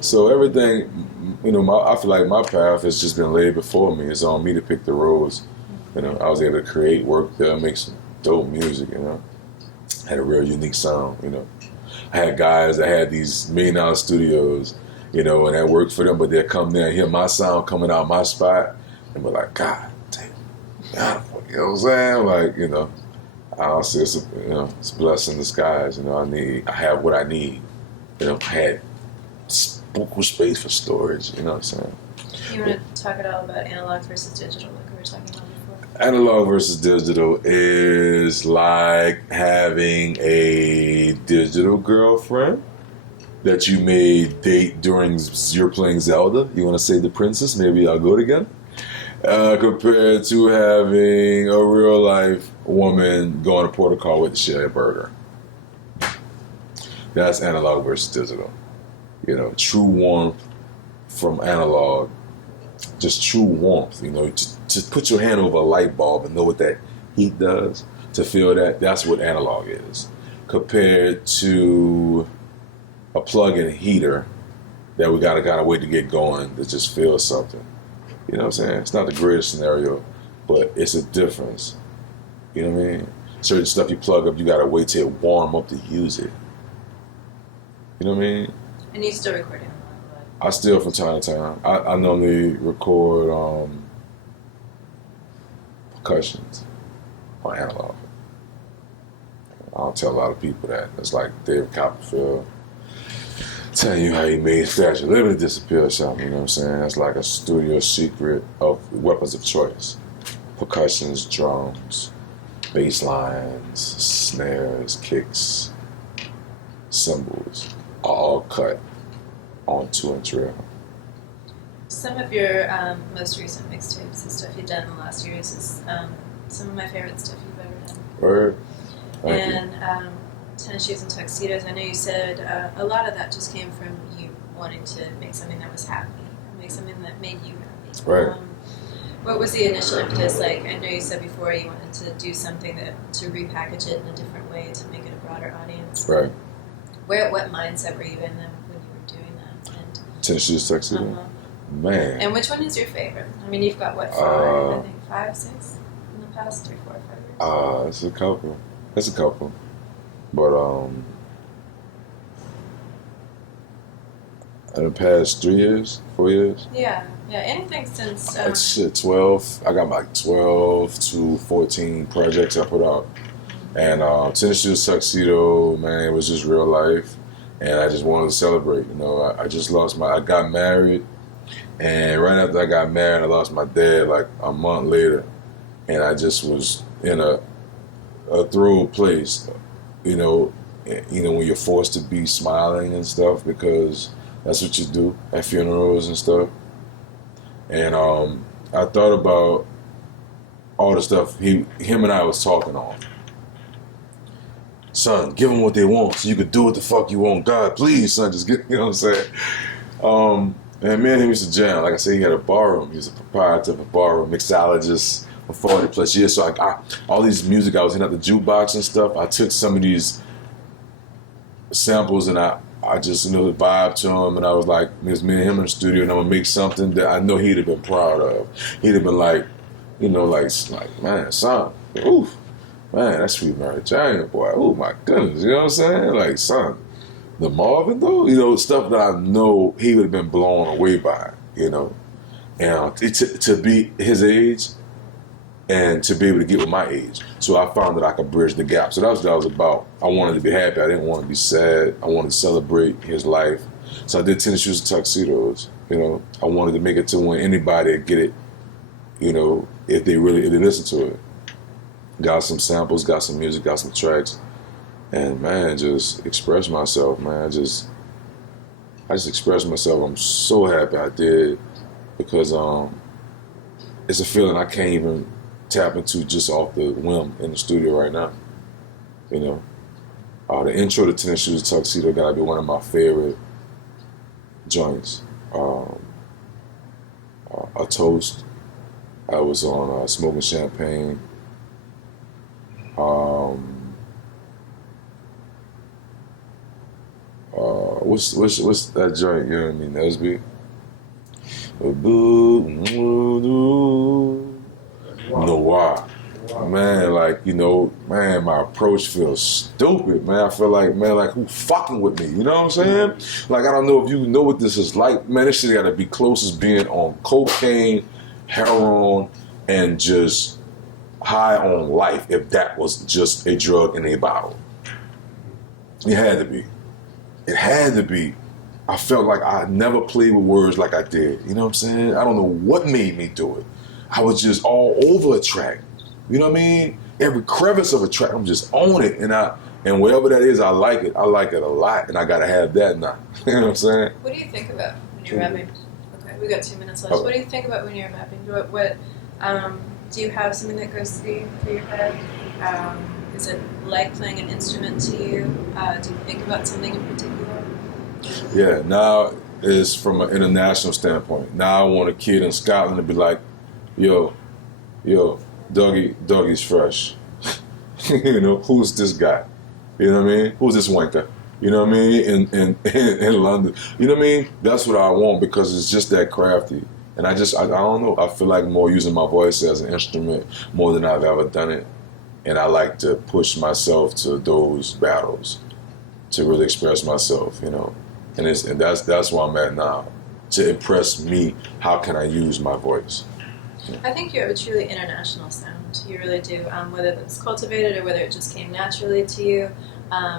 So everything, you know, I feel like my path has just been laid before me. It's on me to pick the roads. You know, I was able to create, work there, make some dope music, you know. Had a real unique sound, you know. I had guys that had these $1 million studios, you know, and that worked for them, but they'd come there and hear my sound coming out my spot and be like, God damn, you know what I'm saying? Like, you know, I'll say it's it's a blessing in disguise, you know. I have what I need. You know, I had book space for storage, you know what I'm saying? You want to talk at all about analog versus digital, like we were talking about before? Analog versus digital is like having a digital girlfriend that you may date during you're playing Zelda. You want to save the princess? Maybe I'll go together. Compared to having a real life woman going to Port Call with to share a burger. That's analog versus digital. You know, true warmth from analog, just true warmth, you know, to put your hand over a light bulb and know what that heat does, to feel that's what analog is. Compared to a plug-in heater that we gotta kind of wait to get going to just feel something. You know what I'm saying? It's not the greatest scenario, but it's a difference. You know what I mean? Certain stuff you plug up, you gotta wait till it warm up to use it. You know what I mean? And you still recording? I still from time to time. I normally record percussions on analog. I don't tell a lot of people that. It's like David Copperfield telling you how he made Statue of Liberty disappear or something, you know what I'm saying? That's like a studio secret of weapons of choice. Percussions, drums, bass lines, snares, kicks, cymbals, all cut on 2-inch reel. Some of your most recent mixtapes and stuff you've done in the last years is some of my favorite stuff you've ever done. Word. Thank you. And Tennis Shoes and Tuxedos, I know you said a lot of that just came from you wanting to make something that was happy, make something that made you happy. Right. What was the initial impetus? Like, I know you said before you wanted to do something to repackage it in a different way to make it a broader audience. Right. What mindset were you in then when you were doing that? And Tennis tuxedo. uh-huh. Man. And which one is your favorite? I mean, you've got what, I think 5, 6 in the past 3, 4, 5 years. It's a couple. It's a couple. But in the past 3 years, 4 years. Yeah, anything since. Like shit, 12. I got like 12 to 14 projects I put out. And Tennis Shoes Tuxedo, man, it was just real life. And I just wanted to celebrate. You know, I just lost I got married. And right after I got married, I lost my dad like a month later. And I just was in a through place, you know, when you're forced to be smiling and stuff because that's what you do at funerals and stuff. And I thought about all the stuff him and I was talking on. Son, give them what they want so you could do what the fuck you want. God, please, son, just get, you know what I'm saying? And me and him used to jam. Like I said, he had a barroom. He was a proprietor of a barroom, mixologist for 40 plus years. So all these music I was hitting at the jukebox and stuff, I took some of these samples and I just, vibe to him. And I was like, there's me and him in the studio and I'm going to make something that I know he'd have been proud of. He'd have been like, like man, son, oof, man, that's Sweet Mary Jane, boy. Oh, my goodness. You know what I'm saying? Like, son, the Marvin, though, stuff that I know he would have been blown away by, And to be his age and to be able to get with my age. So I found that I could bridge the gap. So that's what I was about. I wanted to be happy. I didn't want to be sad. I wanted to celebrate his life. So I did Tennis Shoes and Tuxedos. I wanted to make it to when anybody would get it, if they listen to it. Got some samples, got some music, got some tracks. And man, just express myself, man. I just expressed myself. I'm so happy I did because it's a feeling I can't even tap into just off the whim in the studio right now. The intro to Tennis Shoes Tuxedo gotta be one of my favorite joints. A Toast. I was on Smoking Champagne. What's that joint? You know what I mean, Nesby? Noir. Man, my approach feels stupid, man. I feel like, who fucking with me? You know what I'm saying? Like, I don't know if you know what this is like. Man, this shit gotta be close as being on cocaine, heroin, and just high on life if that was just a drug in a bottle. It had to be. It had to be. I felt like I never played with words like I did. You know what I'm saying? I don't know what made me do it. I was just all over a track. You know what I mean? Every crevice of a track, I'm just on it. And whatever that is, I like it. I like it a lot. And I got to have that now. You know what I'm saying? What do you think about when you're rapping? Okay, we got 2 minutes left. Okay. What do you think about when you're rapping? Do you have something that goes through your head? Is it like playing an instrument to you? Do you think about something in particular? Yeah, now it's from an international standpoint. Now I want a kid in Scotland to be like, yo, Dougie's fresh. Who's this guy? You know what I mean? Who's this wanker? You know what I mean? In London. You know what I mean? That's what I want because it's just that crafty. And I don't know. I feel like more using my voice as an instrument more than I've ever done it. And I like to push myself to those battles to really express myself, And that's where I'm at now. To impress me, how can I use my voice? I think you have a truly international sound. You really do. Whether it's cultivated or whether it just came naturally to you,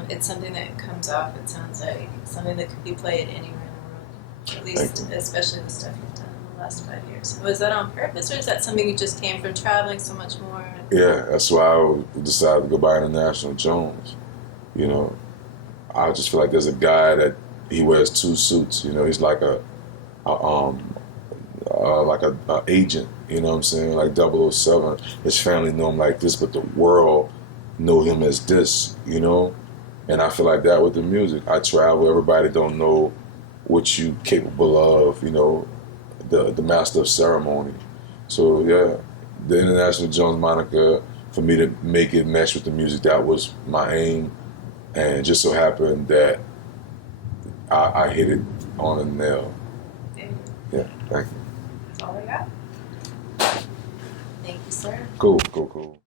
it's something that comes off. It sounds like something that could be played anywhere in the world. At least, especially the stuff you've done in the last 5 years. Was that on purpose, or is that something you just came from traveling so much more? Yeah, that's why I decided to go by International Jones. I just feel like there's a guy that he wears 2 suits. He's like a agent. You know what I'm saying? Like 007. His family know him like this, but the world know him as this. And I feel like that with the music. I travel. Everybody don't know what you capable of. The master of ceremony. So yeah, the International Jones moniker, for me to make it mesh with the music, that was my aim, and it just so happened that I hit it on a nail. Yeah, thank you. That's all I got. Thank you, sir. Cool.